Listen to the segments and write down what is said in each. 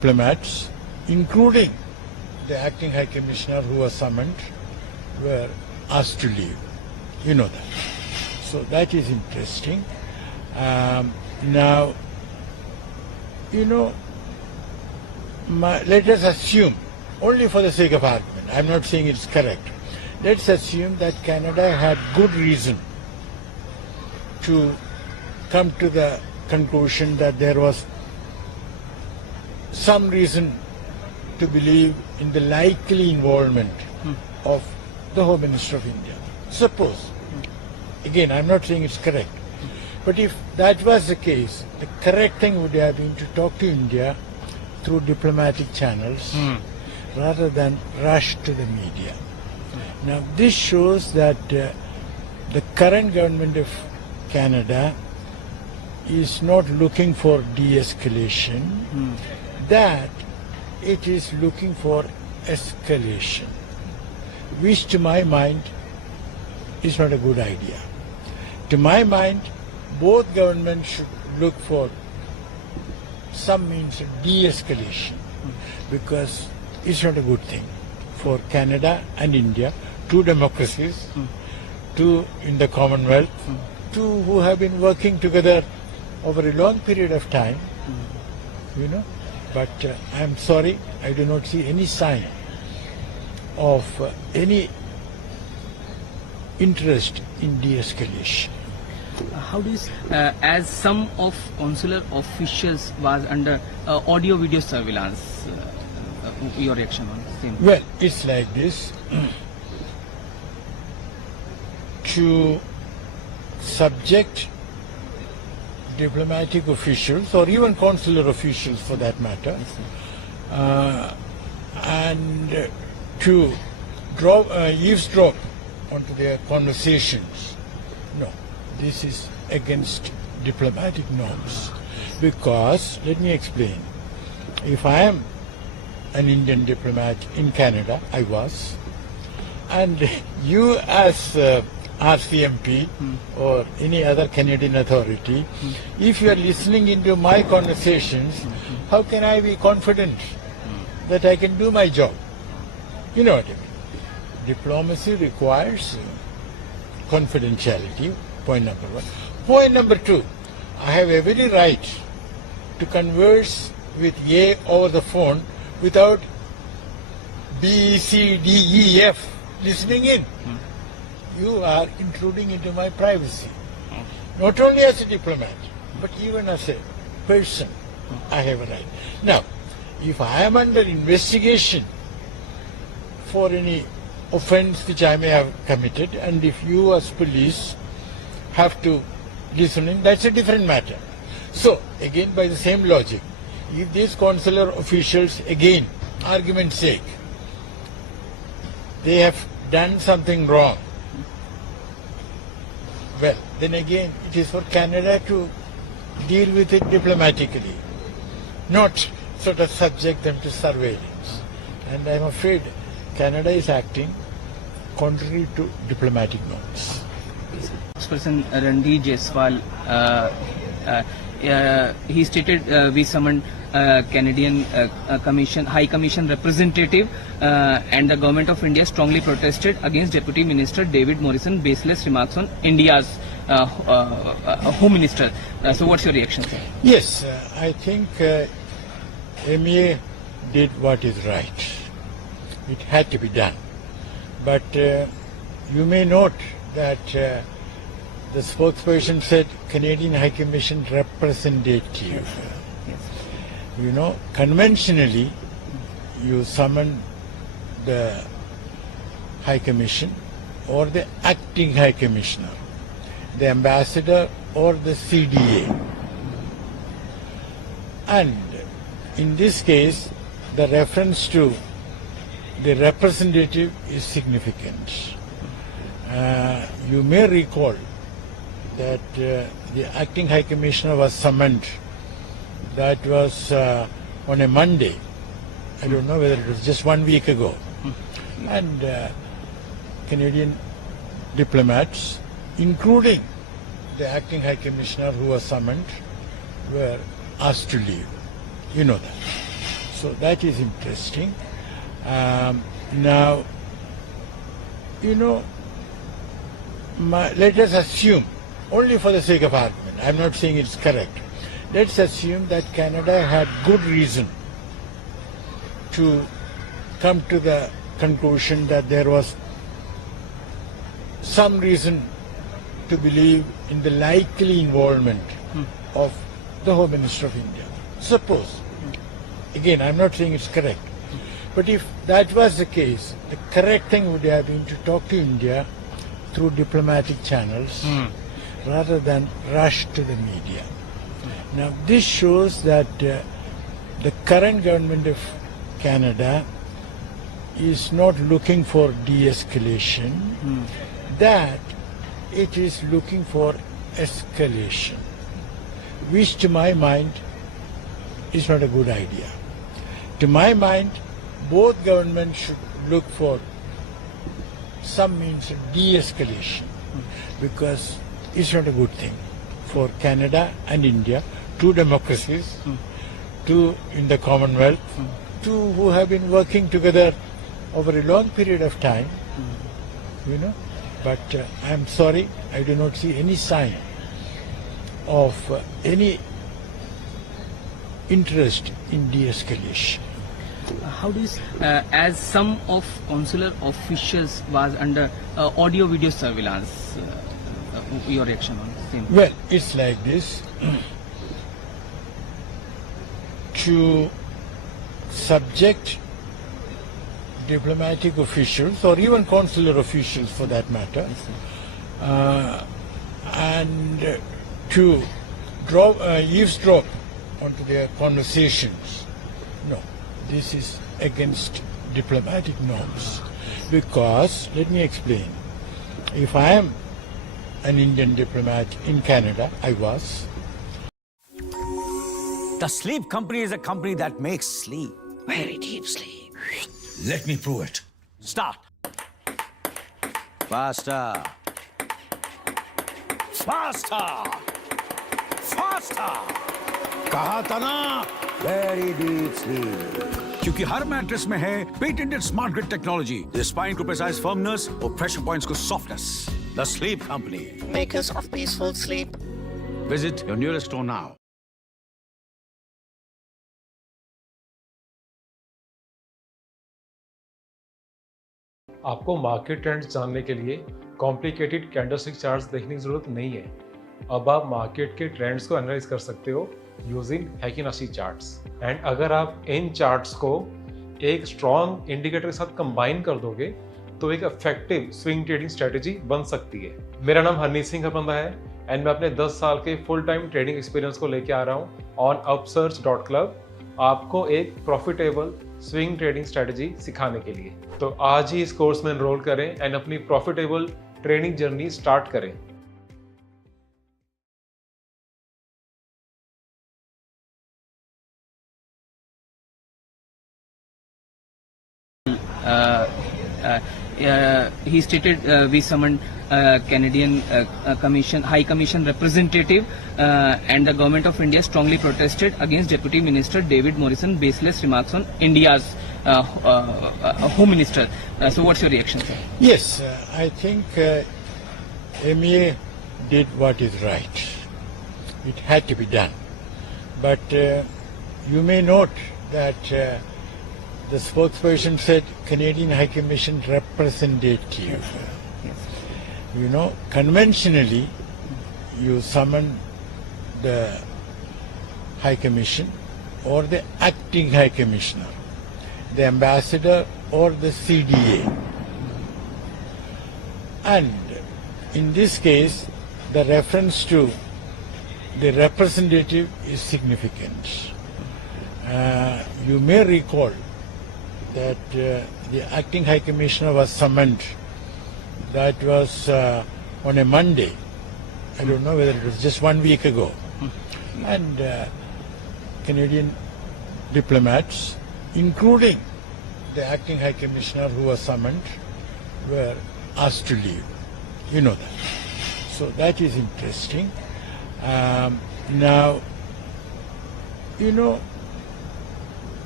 diplomats, including the acting High Commissioner who was summoned, were asked to leave. You know that. So that is interesting. Now, you know, let us assume, only for the sake of argument, I'm not saying it's correct, let's assume that Canada had good reason to come to the conclusion that there was some reason to believe in the likely involvement of the Home Minister of India. Suppose, again, I'm not saying it's correct, but if that was the case, the correct thing would have been to talk to India through diplomatic channels rather than rush to the media. Now, this shows that the current government of Canada is not looking for de-escalation, that it is looking for escalation, which to my mind is not a good idea. To my mind, both governments should look for some means of de-escalation, because it's not a good thing for Canada and India, two democracies, two in the Commonwealth, two who have been working together over a long period of time, you know. But I'm sorry, I do not see any sign of any interest in de-escalation. How do you, as some of consular officials was under audio-video surveillance, your reaction on the same? Well, it's like this. To subject diplomatic officials, or even consular officials for that matter, and to eavesdrop onto their conversations, no. This is against diplomatic norms, because, let me explain, if I am an Indian diplomat in Canada, I was, and you as RCMP or any other Canadian authority, if you are listening into my conversations, how can I be confident that I can do my job? You know what I mean? Diplomacy requires confidentiality. Point number one. Point number two, I have every right to converse with A over the phone without B, C, D, E, F listening in. You are intruding into my privacy. Not only as a diplomat, but even as a person, I have a right. Now, if I am under investigation for any offense which I may have committed, and if you as police have to listen in, that's a different matter. So, again, by the same logic, if these consular officials, again, argument's sake, they have done something wrong, well, then again, it is for Canada to deal with it diplomatically, not sort of subject them to surveillance. And I'm afraid Canada is acting contrary to diplomatic norms. Spokesperson Randeep Jaiswal, he stated we summoned Canadian High Commission representative, and the government of India strongly protested against Deputy Minister David Morrison's baseless remarks on India's Home Minister. So what's your reaction, sir? Yes, I think MEA did what is right. It had to be done. But you may note that the spokesperson said Canadian High Commission representative. You know, conventionally, you summon the High Commission or the acting High Commissioner, the ambassador or the CDA. And in this case, the reference to the representative is significant. You may recall that the acting High Commissioner was summoned. That was on a Monday. I don't know whether it was just 1 week ago. And Canadian diplomats, including the acting High Commissioner who was summoned, were asked to leave. You know that. So that is interesting. Now, let us assume, only for the sake of argument, I'm not saying it's correct, let's assume that Canada had good reason to come to the conclusion that there was some reason to believe in the likely involvement of the Home Minister of India. Suppose, again, I'm not saying it's correct, but if that was the case, the correct thing would have been to talk to India through diplomatic channels rather than rush to the media. Now, this shows that the current government of Canada is not looking for de-escalation, that it is looking for escalation, which to my mind is not a good idea. To my mind, both governments should look for some means of de-escalation, because it's not a good thing for Canada and India, two democracies, two in the Commonwealth, two who have been working together over a long period of time, but I'm sorry, I do not see any sign of any interest in de-escalation. How do you, as some of consular officials was under audio-video surveillance, your reaction on the same? Well, it's like this. To subject diplomatic officials or even consular officials for that matter, and to eavesdrop onto their conversations, no, this is against diplomatic norms. Because, let me explain, if I am an Indian diplomat in Canada, I was. The sleep company is a company that makes sleep. Very deep sleep. Let me prove it. Start. Faster. Faster. Faster. कहा था ना? Very deep sleep. क्योंकि हर mattress में है patented smart grid technology, जो spine को precise firmness और pressure points को softness. The Sleep Company. Makers of peaceful sleep. Visit your nearest store now. आपको मार्केट ट्रेंड्स जानने के लिए कॉम्प्लिकेटेड कैंडलस्टिक चार्ट्स देखने की जरूरत नहीं है. अब आप मार्केट के ट्रेंड्स को एनालाइज कर सकते हो यूजिंग हैकिनाशी चार्ट्स. एंड अगर आप इन चार्ट्स को एक स्ट्रॉन्ग इंडिकेटर के साथ कंबाइन कर दोगे तो एक इफेक्टिव स्विंग ट्रेडिंग स्ट्रेटेजी बन सकती है. मेरा नाम हरनीत सिंह हरपंदा है एंड मैं अपने 10 साल के फुल टाइम ट्रेडिंग एक्सपीरियंस को लेके आ रहा हूँ ऑन upsearch.club आपको एक प्रॉफिटेबल स्विंग ट्रेडिंग स्ट्रेटेजी सिखाने के लिए. तो आज ही इस कोर्स में एनरोल करें एंड अपनी प्रॉफिटेबल ट्रेडिंग जर्नी स्टार्ट करें. He stated we summoned Canadian High Commission representative and the government of India strongly protested against Deputy Minister David Morrison's baseless remarks on India's Home Minister. So what's your reaction, sir? Yes, I think MEA did what is right. It had to be done. But you may note that the spokesperson said Canadian High Commission representative. Yes. You know, conventionally, you summon the High Commission or the acting High Commissioner, the ambassador or the CDA. And in this case, the reference to the representative is significant. You may recall that the acting High Commissioner was summoned. That was on a Monday. I don't know whether it was just 1 week ago. And Canadian diplomats, including the acting High Commissioner who was summoned, were asked to leave. You know that. So that is interesting. Now, you know,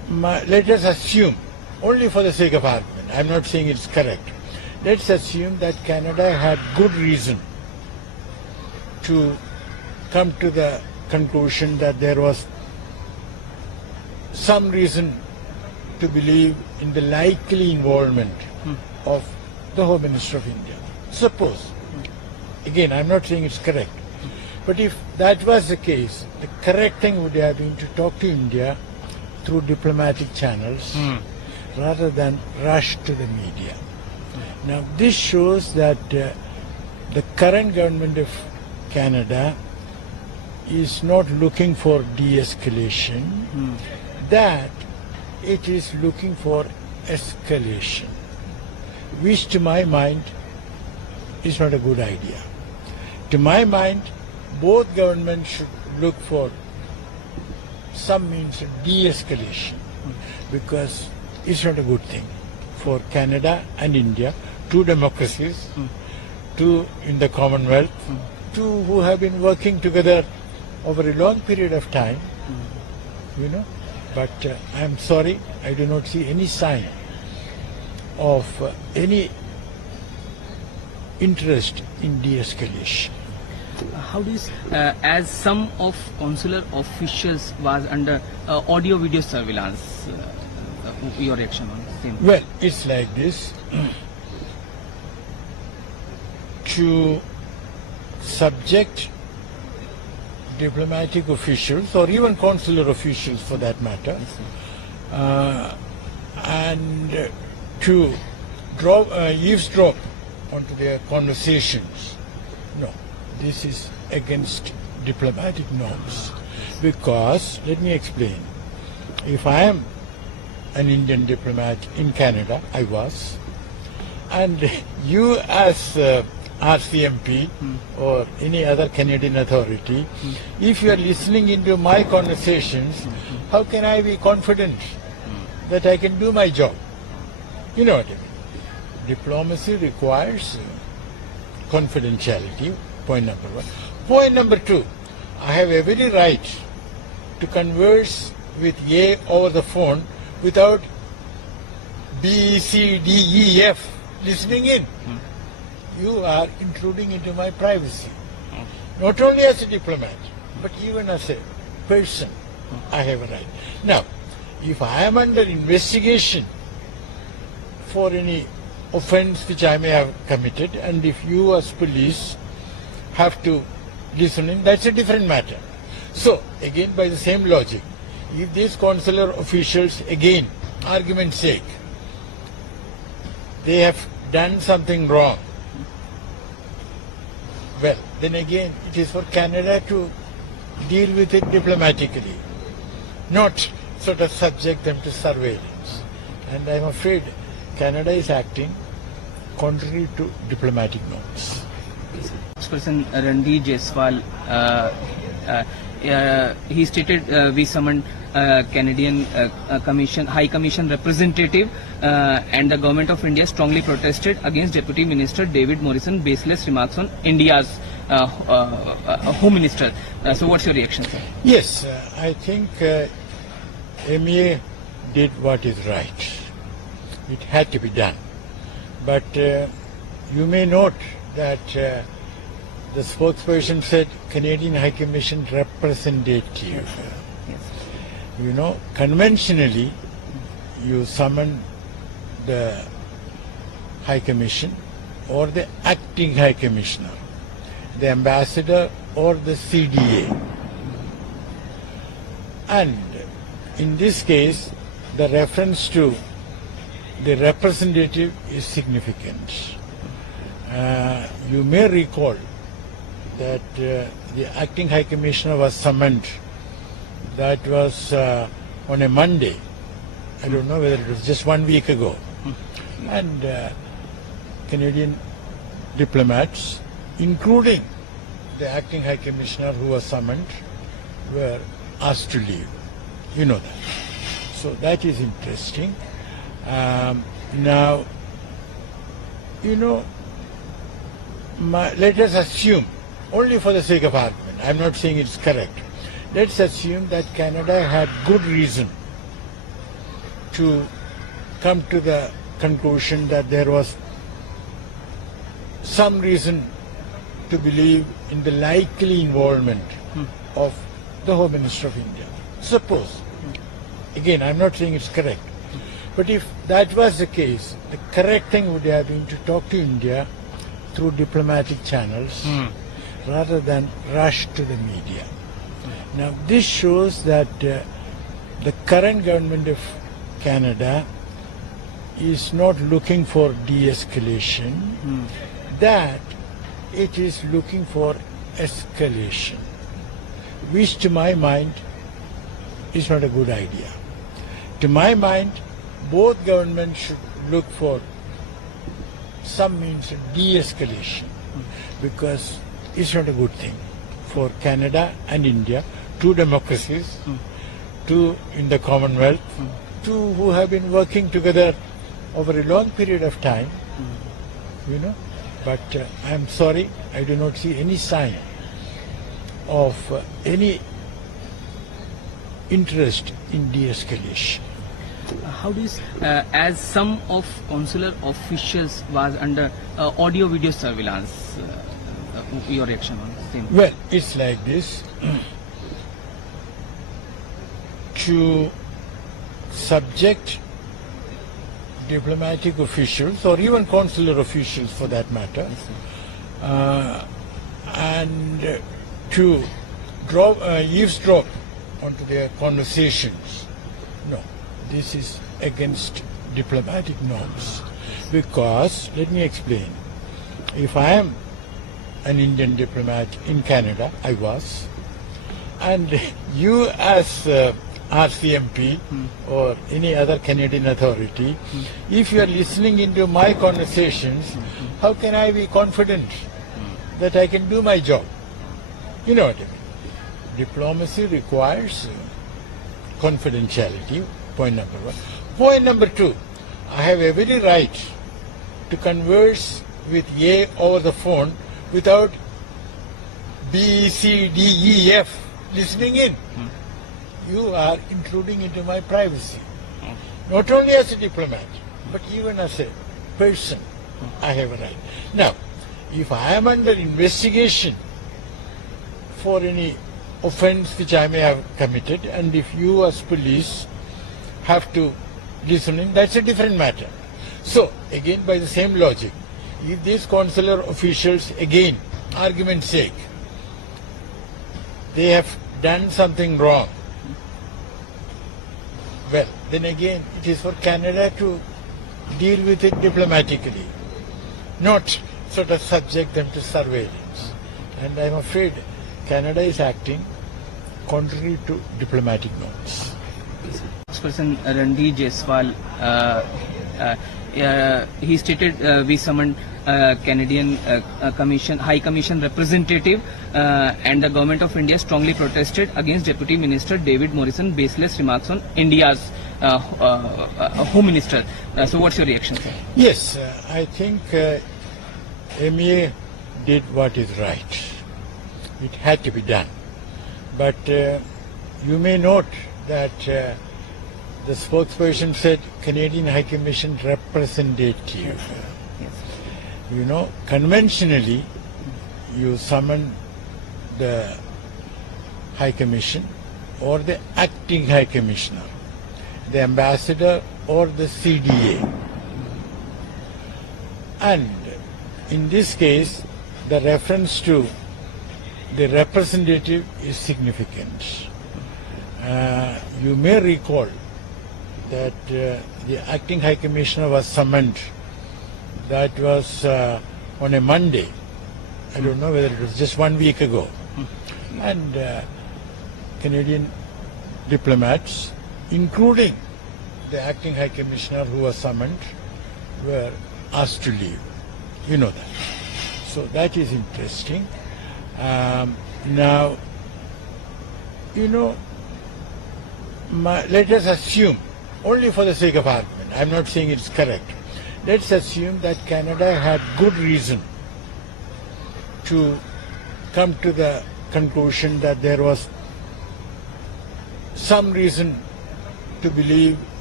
let us assume, only for the sake of argument, I'm not saying it's correct, let's assume that Canada had good reason to come to the conclusion that there was some reason to believe in the likely involvement of the Home Minister of India. Suppose, again, I'm not saying it's correct, but if that was the case, the correct thing would have been to talk to India through diplomatic channels rather than rush to the media. Now, this shows that the current government of Canada is not looking for de-escalation, that it is looking for escalation, which to my mind is not a good idea. To my mind, both governments should look for some means of de-escalation, because it's not a good thing for Canada and India, two democracies, two in the Commonwealth, two who have been working together over a long period of time, you know. But I'm sorry, I do not see any sign of any interest in de-escalation. How do you, as some of consular officials was under audio-video surveillance, your reaction on the same? Well, it's like this. To subject diplomatic officials, or even consular officials for that matter, and to eavesdrop onto their conversations, no, this is against diplomatic norms. Because, let me explain, if I am an Indian diplomat in Canada, I was, and you as RCMP or any other Canadian authority, if you are listening into my conversations, how can I be confident that I can do my job? You know what I mean? Diplomacy requires confidentiality, point number one. Point number two, I have every right to converse with A over the phone without B, C, D, E, F listening in. You are intruding into my privacy. Not only as a diplomat, but even as a person, I have a right. Now, if I am under investigation for any offense which I may have committed, and if you as police have to listen in, that's a different matter. So, again, by the same logic, if these consular officials, again, argument's sake, they have done something wrong, well, then again, it is for Canada to deal with it diplomatically, not sort of subject them to surveillance. And I'm afraid Canada is acting contrary to diplomatic norms. Spokesperson Randeep Jaiswal, he stated we summoned Canadian High Commission representative, and the government of India strongly protested against Deputy Minister David Morrison's baseless remarks on India's Home Minister. So what's your reaction, sir? Yes, I think MEA did what is right. It had to be done. But you may note that the spokesperson said Canadian High Commission representative. Yes. You know, conventionally, you summon the High Commission or the acting High Commissioner, the ambassador or the CDA. And in this case, the reference to the representative is significant. You may recall that the acting High Commissioner was summoned. That was on a Monday. I don't know whether it was just 1 week ago. And Canadian diplomats, including the acting High Commissioner who was summoned, were asked to leave. You know that. So that is interesting. Now, you know, let us assume, only for the sake of argument, I'm not saying it's correct, let's assume that Canada had good reason to come to the conclusion that there was some reason to believe in the likely involvement of the Home Minister of India. Suppose, again, I'm not saying it's correct, but if that was the case, the correct thing would have been to talk to India through diplomatic channels rather than rush to the media. Now, this shows that the current government of Canada is not looking for de-escalation, that it is looking for escalation, which to my mind is not a good idea. To my mind, both governments should look for some means of de-escalation, because it's not a good thing for Canada and India, two democracies, two in the Commonwealth, two who have been working together over a long period of time, you know. But I'm sorry, I do not see any sign of any interest in de-escalation. How do you, as some of consular officials was under audio-video surveillance, your reaction on the same? Well, it's like this. To subject diplomatic officials or even consular officials for that matter, and to eavesdrop onto their conversations, no, this is against diplomatic norms. Because, let me explain, if I am an Indian diplomat in Canada, I was, and you as RCMP or any other Canadian authority, if you are listening into my conversations, how can I be confident that I can do my job? You know what I mean? Diplomacy requires confidentiality, point number one. Point number two, I have every right to converse with A over the phone without B, C, D, E, F listening in. You are intruding into my privacy. Not only as a diplomat, but even as a person, I have a right. Now, if I am under investigation for any offense which I may have committed, and if you as police have to listen in, that's a different matter. So, again, by the same logic, if these consular officials, again, argument's sake, they have done something wrong, well, then again, it is for Canada to deal with it diplomatically, not sort of subject them to surveillance. And I'm afraid Canada is acting contrary to diplomatic norms. Spokesperson Randy Jaiswal, he stated we summoned Canadian High Commission representative, and the government of India strongly protested against Deputy Minister David Morrison's baseless remarks on India's Home Minister. So what's your reaction, sir? Yes, I think MEA did what is right. It had to be done. But you may note that the spokesperson said Canadian High Commission representative. Yes. You know, conventionally, you summon the High Commission or the acting High Commissioner, the ambassador or the CDA. And in this case, the reference to the representative is significant. You may recall that the acting High Commissioner was summoned. That was on a Monday. I don't know whether it was just 1 week ago. And Canadian diplomats, including the acting High Commissioner who was summoned, were asked to leave. You know that. So that is interesting. Now, you know, let us assume, only for the sake of argument, I'm not saying it's correct, let's assume that Canada had good reason to come to the conclusion that there was some reason to believe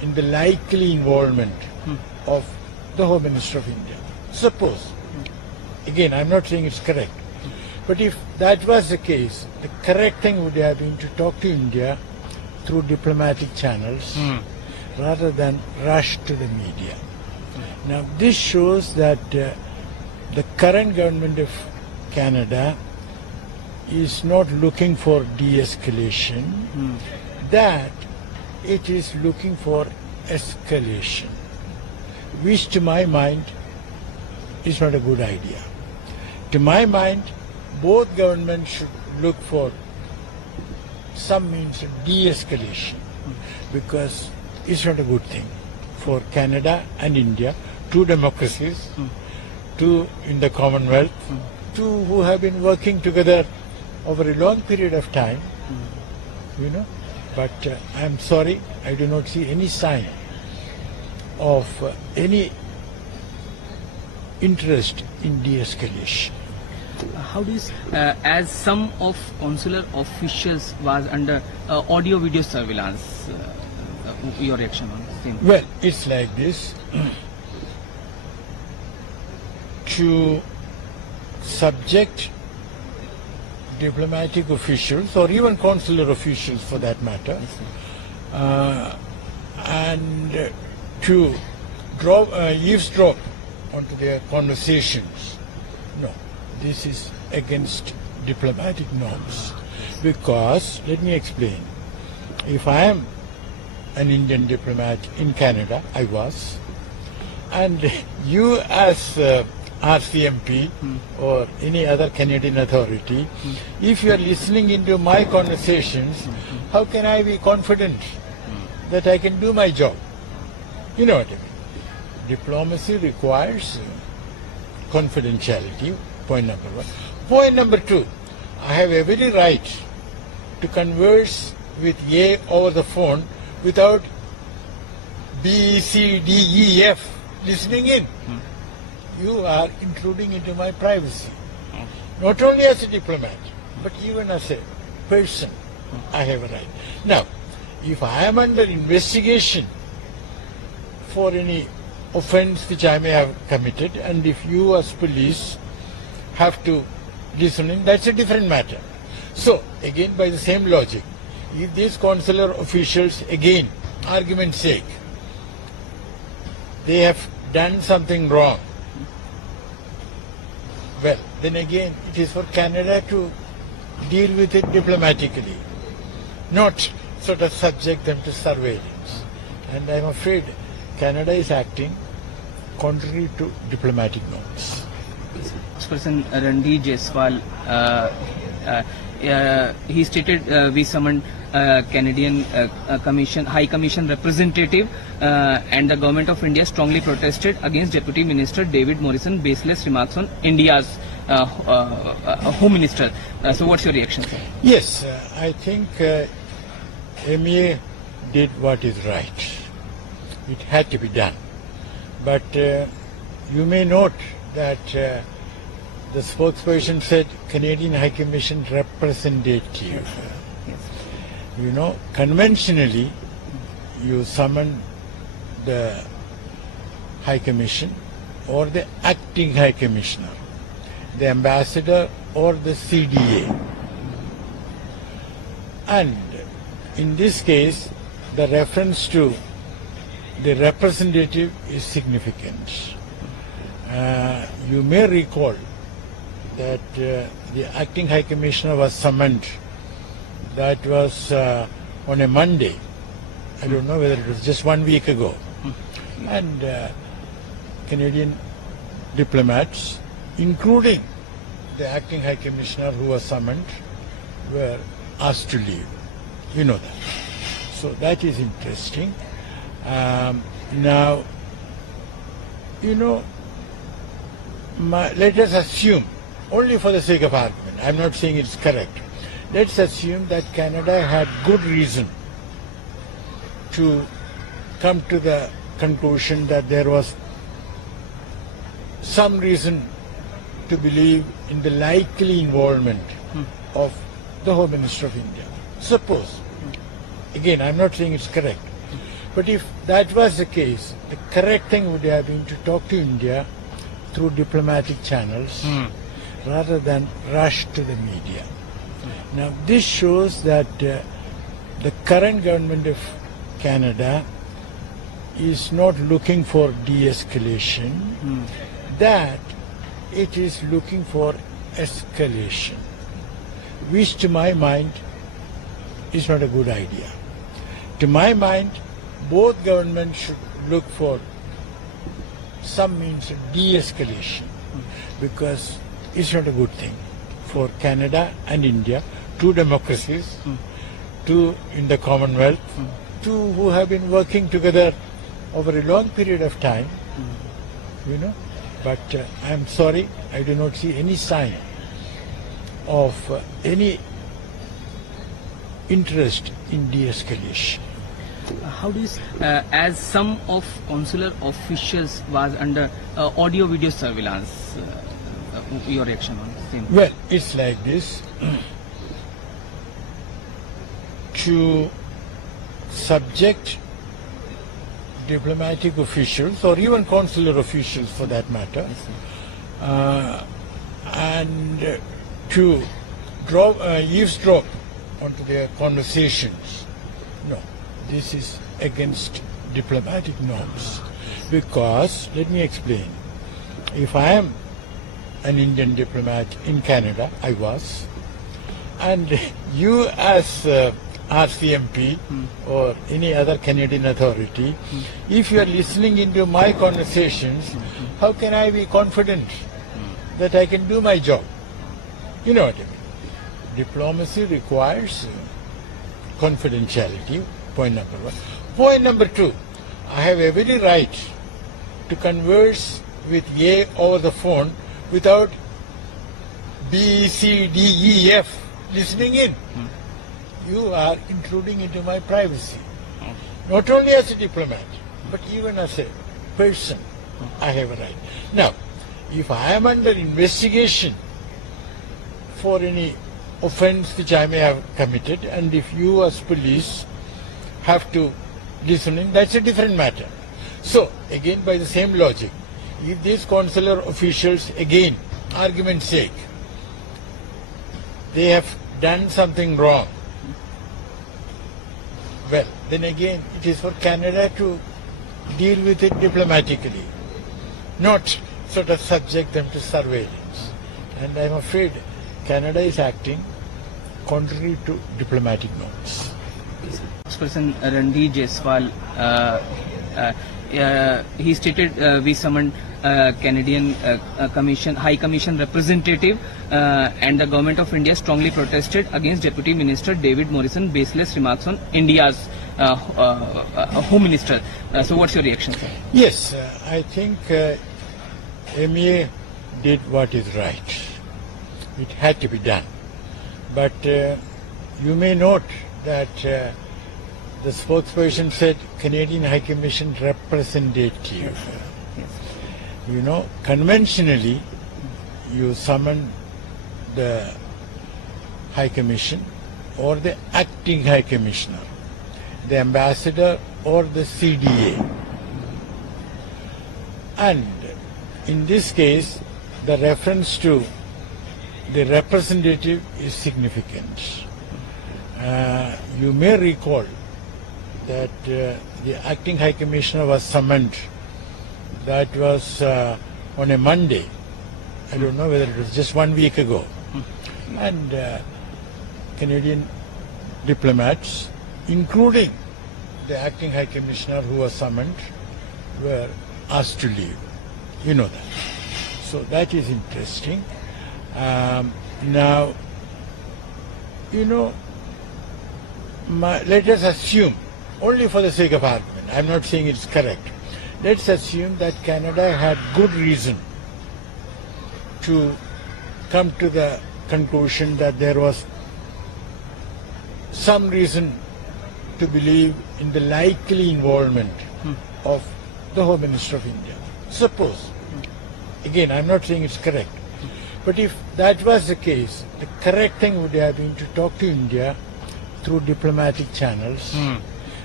in the likely involvement of the Home Minister of India. Suppose, again, I'm not saying it's correct, but if that was the case, the correct thing would have been to talk to India through diplomatic channels rather than rush to the media. Now, this shows that the current government of Canada is not looking for de-escalation, that it is looking for escalation, which to my mind is not a good idea. To my mind, both governments should look for some means of de-escalation, because it's not a good thing for Canada and India, two democracies, two in the Commonwealth, two who have been working together over a long period of time, you know. But I'm sorry, I do not see any sign of any interest in de-escalation. How do you, as some of consular officials was under audio-video surveillance, your reaction on the same? Well, it's like this. To subject diplomatic officials or even consular officials for that matter, and to eavesdrop onto their conversations, no, this is against diplomatic norms. Because, let me explain, if I am an Indian diplomat in Canada, I was, and you as RCMP or any other Canadian authority, if you are listening into my conversations, how can I be confident that I can do my job? You know what I mean? Diplomacy requires confidentiality, point number one. Point number two, I have every right to converse with A over the phone without B, C, D, E, F listening in. You are intruding into my privacy. Not only as a diplomat, but even as a person, I have a right. Now, if I am under investigation for any offense which I may have committed, and if you as police have to listen in, that's a different matter. So, again, by the same logic, if these consular officials, again, argument's sake, they have done something wrong, well, then again, it is for Canada to deal with it diplomatically, not sort of subject them to surveillance. And I'm afraid Canada is acting contrary to diplomatic norms. Spokesperson Randy Jaiswal, he stated we summoned Canadian High Commission representative, and the government of India strongly protested against Deputy Minister David Morrison's baseless remarks on India's Home Minister. So what's your reaction, sir? Yes, I think MEA did what is right. It had to be done. But you may note that the spokesperson said Canadian High Commission representative. You know, conventionally, you summon the High Commission or the acting High Commissioner, the ambassador or the CDA. And in this case, the reference to the representative is significant. You may recall that the acting High Commissioner was summoned. That was on a Monday. I don't know whether it was just 1 week ago. And Canadian diplomats, including the acting High Commissioner who was summoned, were asked to leave. You know that. So that is interesting. Now, you know, let us assume, only for the sake of argument, I'm not saying it's correct, let's assume that Canada had good reason to come to the conclusion that there was some reason to believe in the likely involvement of the Home Minister of India. Suppose, again, I'm not saying it's correct, But if that was the case, the correct thing would have been to talk to India through diplomatic channels rather than rush to the media. Now this shows that the current government of Canada is not looking for de-escalation, that it is looking for escalation, which to my mind is not a good idea. To my mind, both governments should look for some means of de-escalation, because it's not a good thing for Canada and India, two democracies, two in the Commonwealth, two who have been working together over a long period of time, you know. But I'm sorry, I do not see any sign of any interest in de-escalation. How do you, as some of consular officials was under audio-video surveillance, your reaction on the same? Well, it's like this. To subject diplomatic officials or even consular officials for that matter, and to eavesdrop onto their conversations, no, this is against diplomatic norms. Because, let me explain, if I am an Indian diplomat in Canada, I was, and you as RCMP or any other Canadian authority, if you are listening into my conversations, how can I be confident that I can do my job? You know what I mean? Diplomacy requires confidentiality, point number one. Point number two, I have every right to converse with A over the phone without B, C, D, E, F listening in. You are intruding into my privacy. Not only as a diplomat, but even as a person, I have a right. Now, if I am under investigation for any offense which I may have committed, and if you as police have to listen in, that's a different matter. So, again, by the same logic, if these consular officials, again, argument's sake, they have done something wrong, well, then again, it is for Canada to deal with it diplomatically, not sort of subject them to surveillance. And I'm afraid Canada is acting contrary to diplomatic norms. Spokesperson Randeep Jaiswal, he stated we summoned Canadian High Commission representative, and the government of India strongly protested against Deputy Minister David Morrison's baseless remarks on India's Home Minister. So what's your reaction, sir? Yes, I think MEA did what is right. It had to be done. But you may note that the spokesperson said Canadian High Commission representative. You know, conventionally, you summon the High Commission or the acting High Commissioner, the ambassador or the CDA. And in this case, the reference to the representative is significant. You may recall that the acting High Commissioner was summoned. That was on a Monday. I don't know whether it was just 1 week ago. And Canadian diplomats, including the acting High Commissioner who was summoned, were asked to leave. You know that. So that is interesting. Now, you know, let us assume, only for the sake of argument, I'm not saying it's correct, let's assume that Canada had good reason to come to the conclusion that there was some reason to believe in the likely involvement of the Home Minister of India. Suppose, again, I'm not saying it's correct, but if that was the case, the correct thing would have been to talk to India through diplomatic channels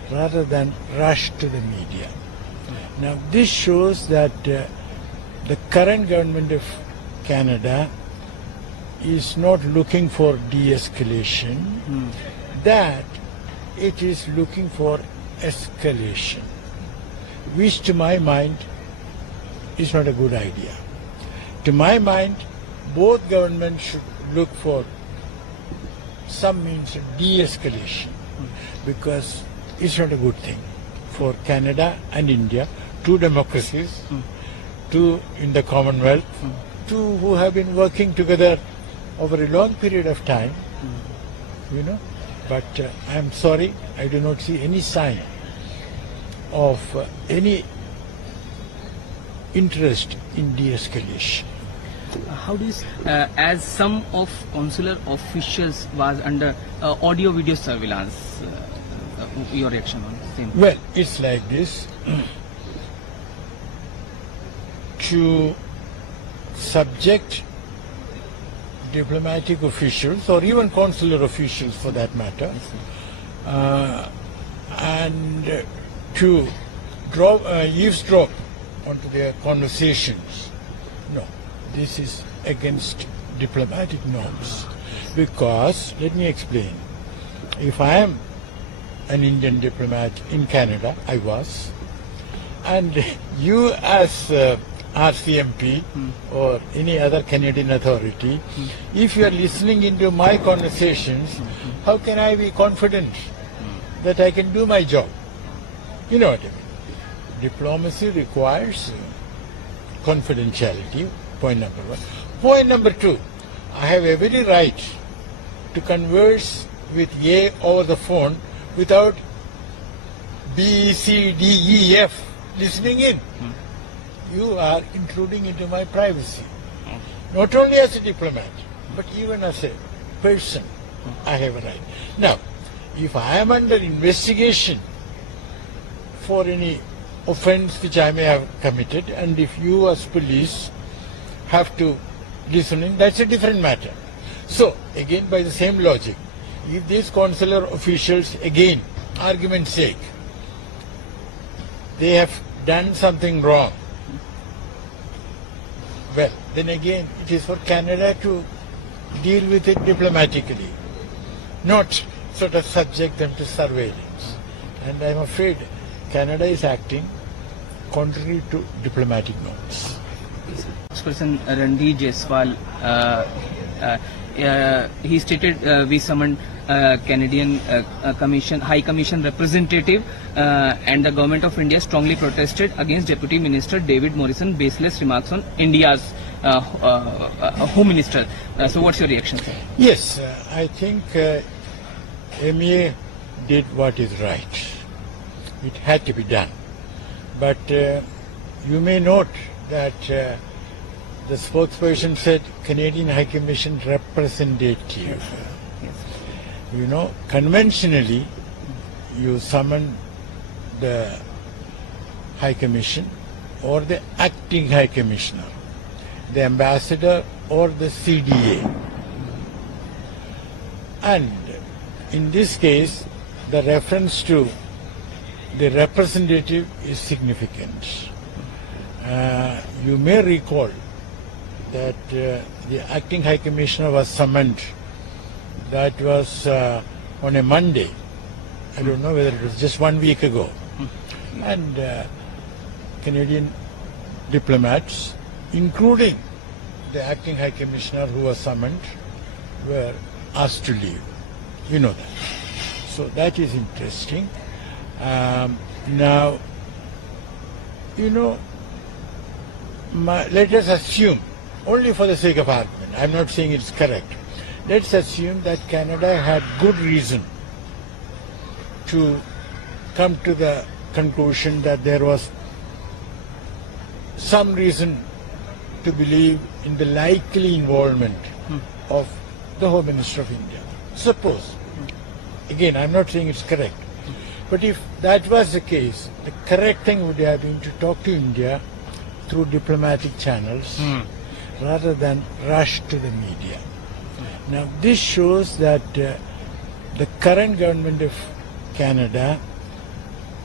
rather than rush to the media. Now this shows that the current government of Canada is not looking for de-escalation, that it is looking for escalation, which to my mind is not a good idea. To my mind, both governments should look for some means of de-escalation, because it's not a good thing for Canada and India, two democracies, two in the Commonwealth, two who have been working together over a long period of time, you know. But I'm sorry, I do not see any sign of any interest in de-escalation. How do you, as some of consular officials was under audio-video surveillance, your reaction on the same? Well, it's like this. To subject diplomatic officials or even consular officials for that matter, and to eavesdrop onto their conversations, no, this is against diplomatic norms. Because, let me explain, if I am an Indian diplomat in Canada, I was, and you as RCMP or any other Canadian authority, if you are listening into my conversations, how can I be confident that I can do my job? You know what I mean? Diplomacy requires confidentiality, point number one. Point number two, I have every right to converse with A over the phone without B, C, D, E, F listening in. You are intruding into my privacy. Not only as a diplomat, but even as a person, I have a right. Now, if I am under investigation for any offense which I may have committed, and if you as police have to listen in, that's a different matter. So, again, by the same logic, if these consular officials, again, argument's sake, they have done something wrong, well, then again, it is for Canada to deal with it diplomatically, not sort of subject them to surveillance. And I'm afraid Canada is acting contrary to diplomatic norms. Spokesperson Randeep Jaiswal, he stated we summoned Canadian High Commission representative, and the government of India strongly protested against Deputy Minister David Morrison's baseless remarks on India's Home Minister. So what's your reaction, sir? Yes, I think MEA did what is right. It had to be done. But you may note that the spokesperson said Canadian High Commission representative. You know, conventionally, you summon the High Commission or the acting High Commissioner, the ambassador or the CDA. And in this case, the reference to the representative is significant. You may recall that the acting High Commissioner was summoned. That was on a Monday. I don't know whether it was just 1 week ago. And Canadian diplomats, including the acting High Commissioner who was summoned, were asked to leave. You know that. So that is interesting. Now, you know, let us assume, only for the sake of argument, I'm not saying it's correct, let's assume that Canada had good reason to come to the conclusion that there was some reason to believe in the likely involvement of the Home Minister of India. Suppose, again, I'm not saying it's correct, but if that was the case, the correct thing would have been to talk to India through diplomatic channels rather than rush to the media. Now, this shows that the current government of Canada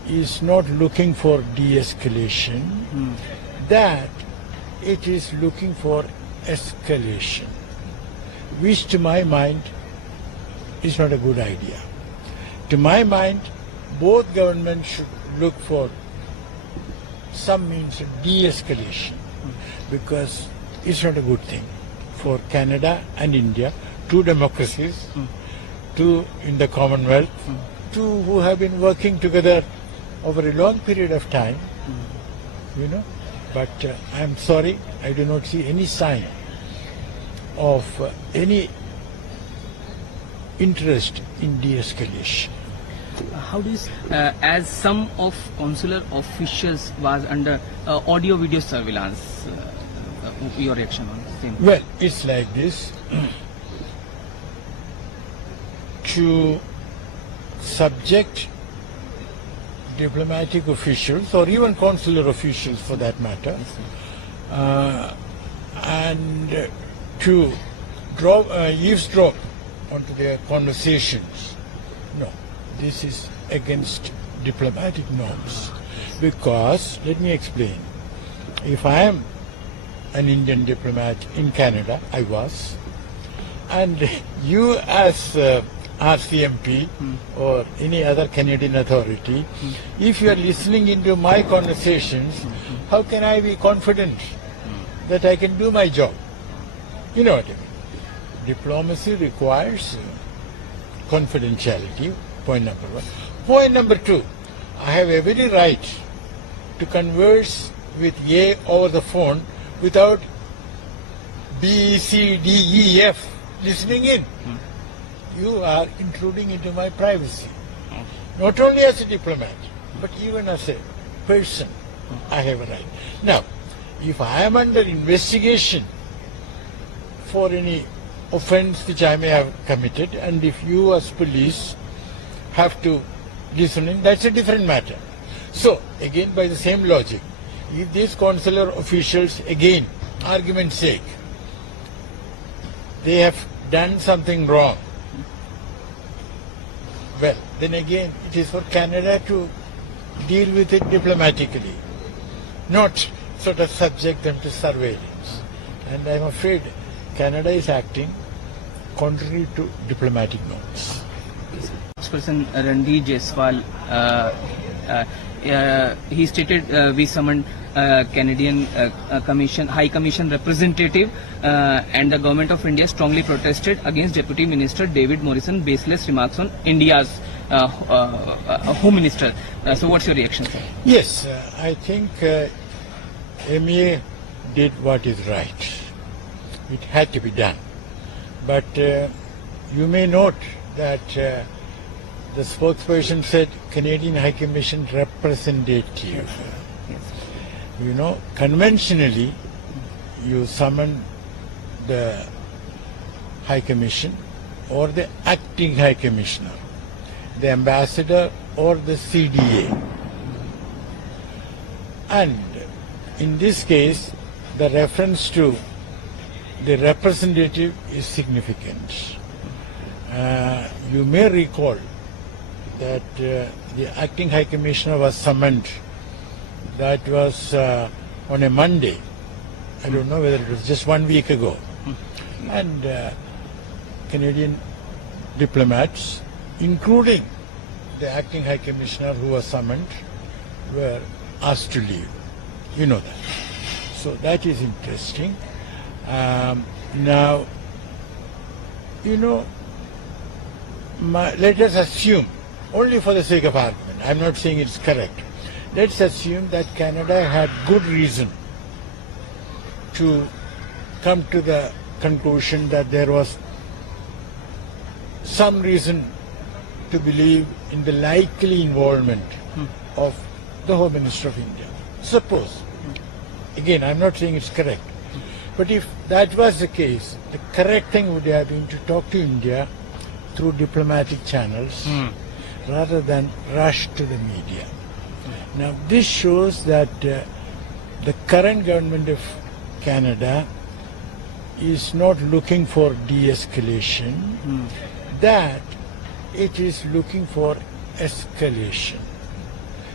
is not looking for de-escalation, that it is looking for escalation, which to my mind is not a good idea. To my mind, both governments should look for some means of de-escalation, because it's not a good thing for Canada and India, two democracies, two in the Commonwealth, two who have been working together over a long period of time, you know. But I'm sorry, I do not see any sign of any interest in de-escalation. How do you, as some of consular officials was under audio-video surveillance, your reaction on the same? Well, it's like this. To subject diplomatic officials or even consular officials for that matter, and to eavesdrop onto their conversations, no, this is against diplomatic norms. Because, let me explain, if I am an Indian diplomat in Canada, I was, and you as RCMP or any other Canadian authority, if you are listening into my conversations, how can I be confident that I can do my job? You know what I mean? Diplomacy requires confidentiality, point number one. Point number two, I have every right to converse with A over the phone without B, C, D, E, F listening in. You are intruding into my privacy. Not only as a diplomat, but even as a person, I have a right. Now, if I am under investigation for any offense which I may have committed, and if you as police have to listen in, that's a different matter. So, again, by the same logic, if these consular officials, again, argument's sake, they have done something wrong, well, then again, it is for Canada to deal with it diplomatically, not sort of subject them to surveillance. And I'm afraid Canada is acting contrary to diplomatic norms. Spokesperson Ranveer Jaiswal, he stated we summoned Canadian High Commission representative, and the government of India strongly protested against Deputy Minister David Morrison's baseless remarks on India's Home Minister. So what's your reaction, sir? Yes, I think MEA did what is right. It had to be done. But you may note that the spokesperson said Canadian High Commission representative. You know, conventionally, you summon the High Commission or the acting High Commissioner, the ambassador or the CDA. And in this case, the reference to the representative is significant. You may recall that the acting High Commissioner was summoned. That was on a Monday. I don't know whether it was just 1 week ago. And Canadian diplomats, including the acting High Commissioner who was summoned, were asked to leave. You know that. So that is interesting. Now, you know, let us assume, only for the sake of argument, I'm not saying it's correct, let's assume that Canada had good reason to come to the conclusion that there was some reason to believe in the likely involvement of the Home Minister of India. Suppose, again, I'm not saying it's correct, but if that was the case, the correct thing would have been to talk to India through diplomatic channels rather than rush to the media. Now, this shows that the current government of Canada is not looking for de-escalation, that it is looking for escalation,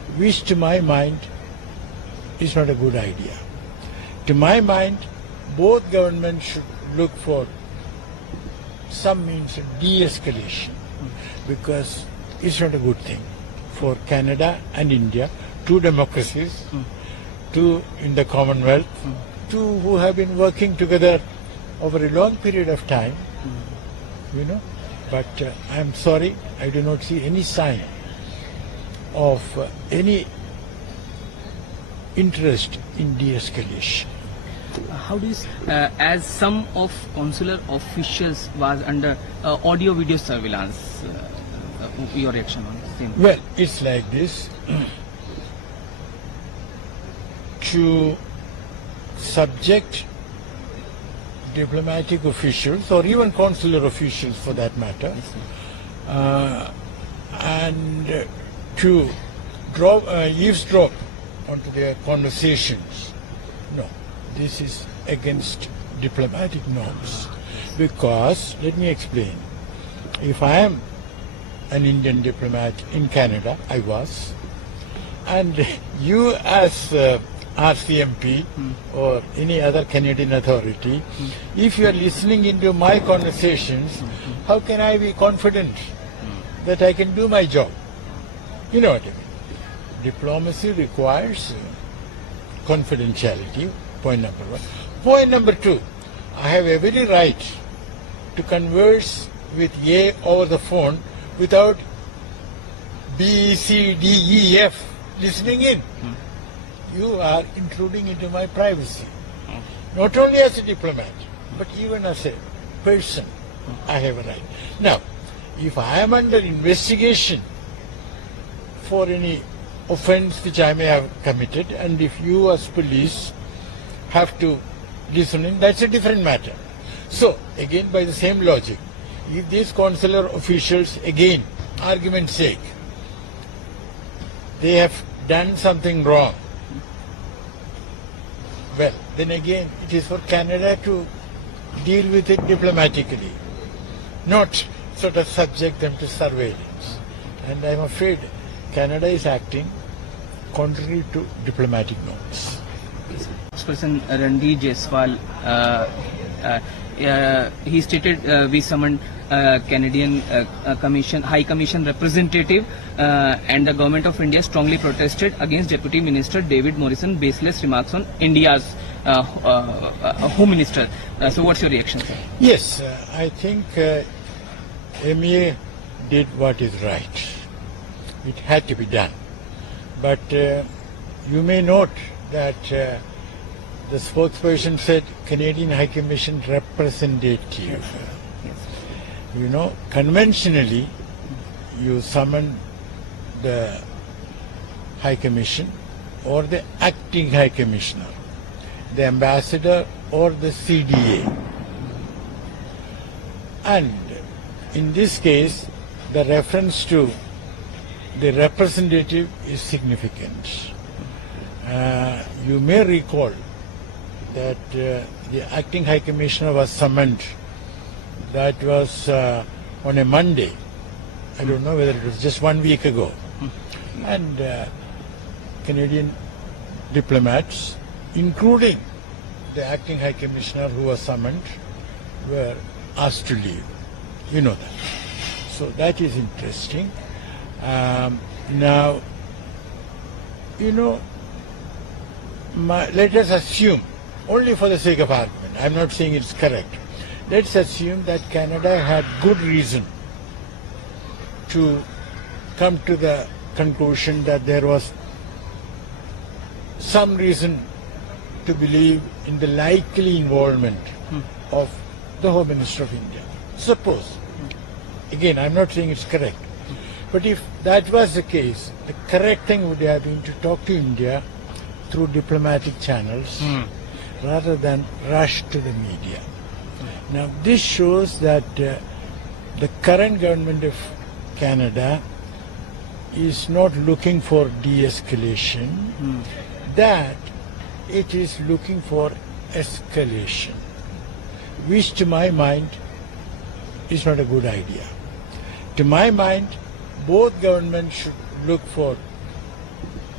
which to my mind is not a good idea. To my mind, both governments should look for some means of de-escalation, because it's not a good thing for Canada and India, two democracies, two in the Commonwealth, two who have been working together over a long period of time, you know. But I'm sorry, I do not see any sign of any interest in de-escalation. How do you, as some of consular officials was under audio-video surveillance, your reaction on the same? Well, it's like this. To subject diplomatic officials or even consular officials for that matter, and to eavesdrop onto their conversations, no, this is against diplomatic norms. Because, let me explain, if I am an Indian diplomat in Canada, I was, and you as RCMP or any other Canadian authority, if you are listening into my conversations, how can I be confident that I can do my job? You know what I mean? Diplomacy requires confidentiality, point number one. Point number two, I have every right to converse with A over the phone without B, C, D, E, F listening in. You are intruding into my privacy. Not only as a diplomat, but even as a person, I have a right. Now, if I am under investigation for any offense which I may have committed, and if you as police have to listen in, that's a different matter. So, again, by the same logic, if these consular officials, again, argument's sake, they have done something wrong, well, then again, it is for Canada to deal with it diplomatically, not sort of subject them to surveillance. And I'm afraid Canada is acting contrary to diplomatic norms. Spokesperson Randy Jaiswal, he stated we summoned Canadian High Commission representative, and the government of India strongly protested against Deputy Minister David Morrison's baseless remarks on India's Home Minister. So what's your reaction, sir? Yes, I think MEA did what is right. It had to be done. But you may note that the spokesperson said Canadian High Commission representative. You know, conventionally, you summon the High Commission or the acting High Commissioner, the ambassador or the CDA. And in this case, the reference to the representative is significant. You may recall that the acting High Commissioner was summoned. That was on a Monday. I don't know whether it was just 1 week ago. And Canadian diplomats, including the acting High Commissioner who was summoned, were asked to leave. You know that. So that is interesting. Now, you know, let us assume, only for the sake of argument, I'm not saying it's correct, let's assume that Canada had good reason to come to the conclusion that there was some reason to believe in the likely involvement of the Home Minister of India. Suppose, again, I'm not saying it's correct, but if that was the case, the correct thing would have been to talk to India through diplomatic channels rather than rush to the media. Now, this shows that the current government of Canada is not looking for de-escalation, that it is looking for escalation, which to my mind is not a good idea. To my mind, both governments should look for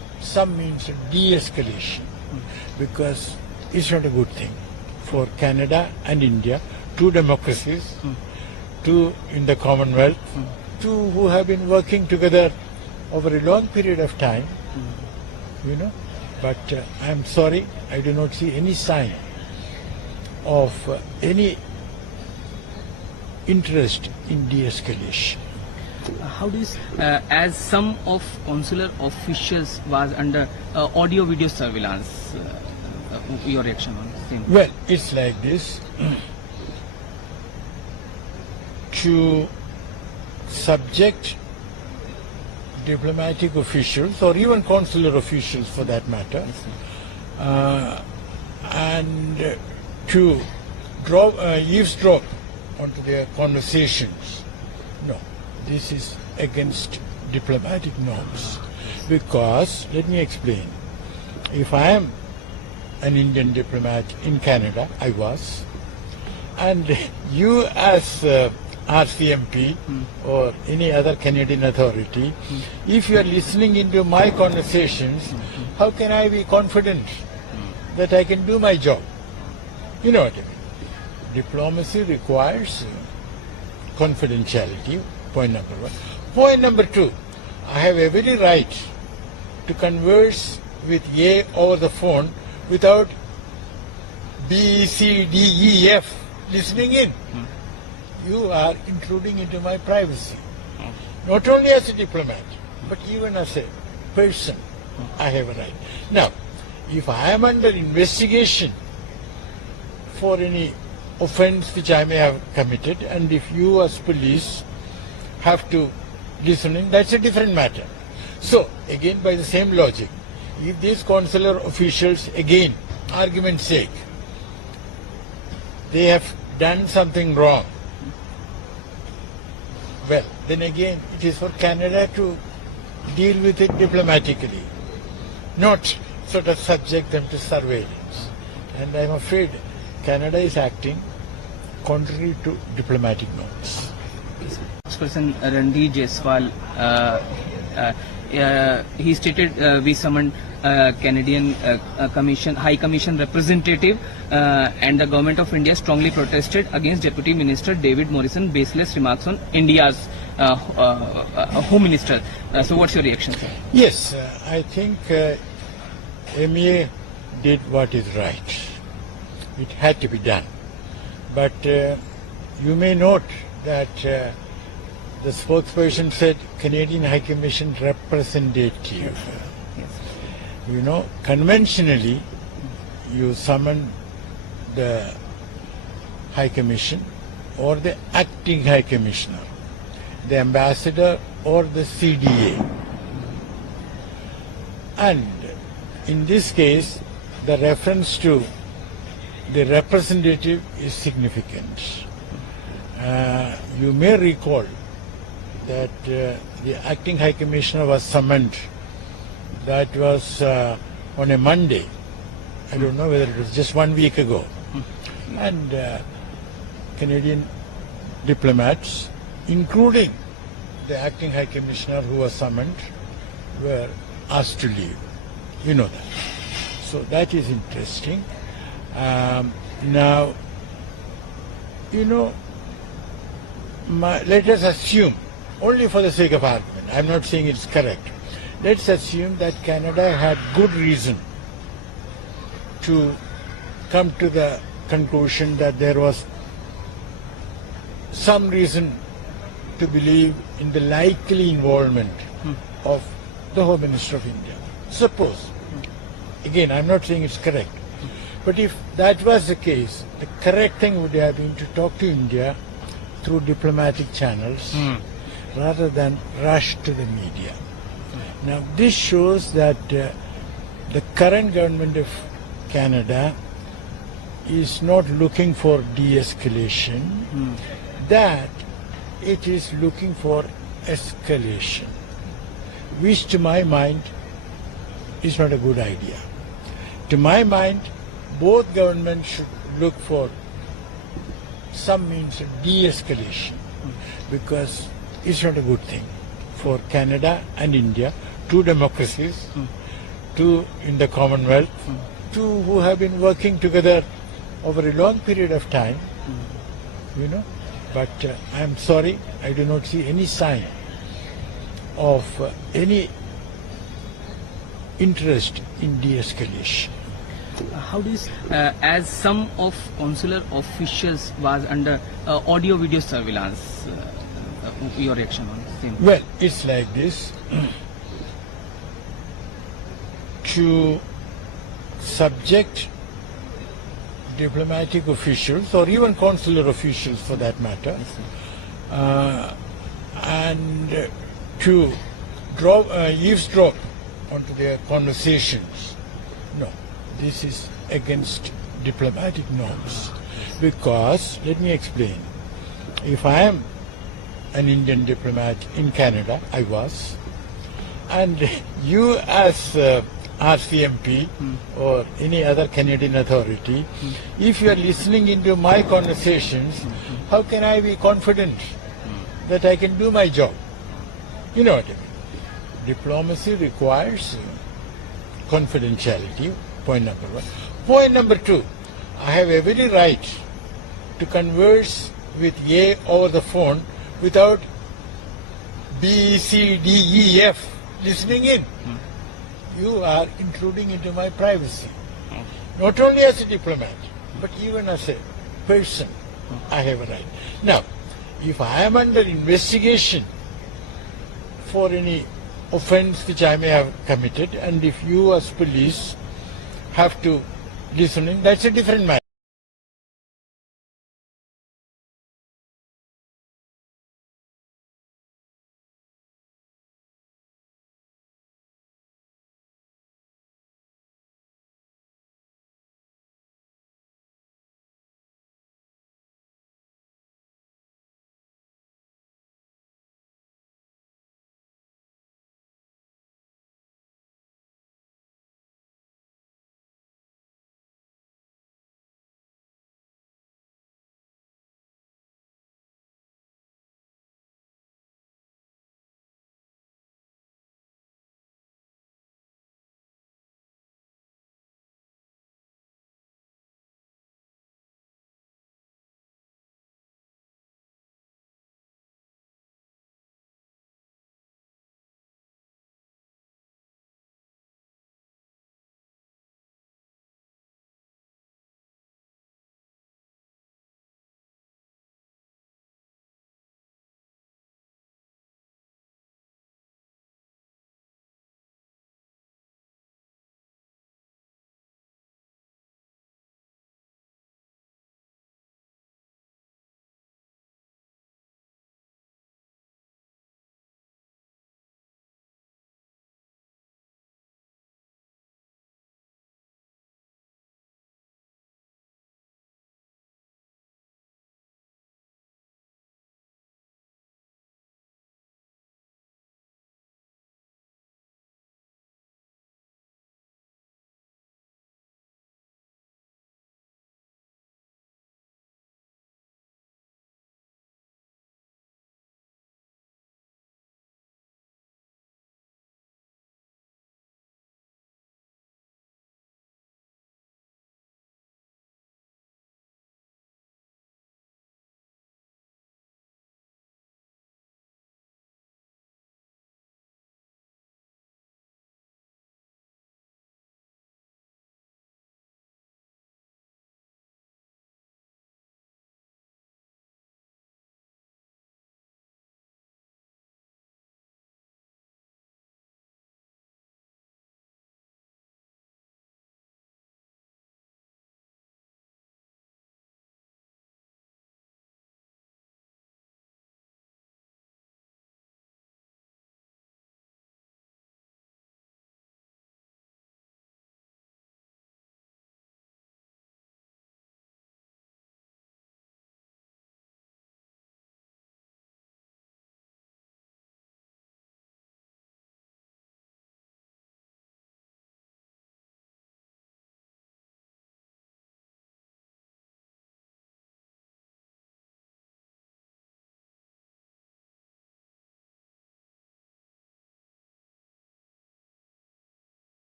some means of de-escalation, because it's not a good thing for Canada and India, two democracies, two in the Commonwealth, two who have been working together over a long period of time, you know. But I'm sorry, I do not see any sign of any interest in de-escalation. How do you, as some of consular officials was under audio-video surveillance, your reaction on the same? Well, it's like this. To subject diplomatic officials or even consular officials for that matter, and to eavesdrop onto their conversations, no, this is against diplomatic norms. Because, let me explain, if I am an Indian diplomat in Canada, I was, and you as RCMP or any other Canadian authority, if you are listening into my conversations, how can I be confident that I can do my job? You know what I mean? Diplomacy requires confidentiality, point number one. Point number two, I have every right to converse with A over the phone without B, C, D, E, F listening in. You are intruding into my privacy. Not only as a diplomat, but even as a person, I have a right. Now, if I am under investigation for any offense which I may have committed, and if you as police have to listen in, that's a different matter. So, again, by the same logic, if these consular officials, again, argument's sake, they have done something wrong, well, then again, it is for Canada to deal with it diplomatically, not sort of subject them to surveillance. And I'm afraid Canada is acting contrary to diplomatic norms. Spokesperson Randeep Jaiswal, he stated we summoned Canadian High Commission representative and the government of India strongly protested against Deputy Minister David Morrison's baseless remarks on India's Home Minister. So what's your reaction, sir? Yes, I think MEA did what is right. It had to be done. But you may note that the spokesperson said Canadian High Commission representative. You know, conventionally, you summon the High Commission or the acting High Commissioner, the ambassador or the CDA. And in this case, the reference to the representative is significant. You may recall that the acting High Commissioner was summoned. That was on a Monday. I don't know whether it was just 1 week ago. And Canadian diplomats, including the acting High Commissioner who was summoned, were asked to leave. You know that. So that is interesting. Now, you know, let us assume, only for the sake of argument, I'm not saying it's correct, let's assume that Canada had good reason to come to the conclusion that there was some reason to believe in the likely involvement of the Home Minister of India. Suppose, again, I'm not saying it's correct, but if that was the case, the correct thing would have been to talk to India through diplomatic channels rather than rush to the media. Now, this shows that the current government of Canada is not looking for de-escalation, that it is looking for escalation, which to my mind is not a good idea. To my mind, both governments should look for some means of de-escalation, because it's not a good thing for Canada and India, two democracies, two in the Commonwealth, two who have been working together over a long period of time, you know. But I'm sorry, I do not see any sign of any interest in de-escalation. How do you, as some of consular officials was under audio-video surveillance, your reaction on the same? Well, it's like this. To subject diplomatic officials or even consular officials for that matter, and to eavesdrop onto their conversations, no, this is against diplomatic norms. Because, let me explain, if I am an Indian diplomat in Canada, I was, and you as RCMP or any other Canadian authority, if you are listening into my conversations, how can I be confident that I can do my job? You know what I mean? Diplomacy requires confidentiality, point number one. Point number two, I have every right to converse with A over the phone without B, C, D, E, F listening in. You are intruding into my privacy. Not only as a diplomat, but even as a person, I have a right. Now, if I am under investigation for any offense which I may have committed, and if you as police have to listen in, that's a different matter.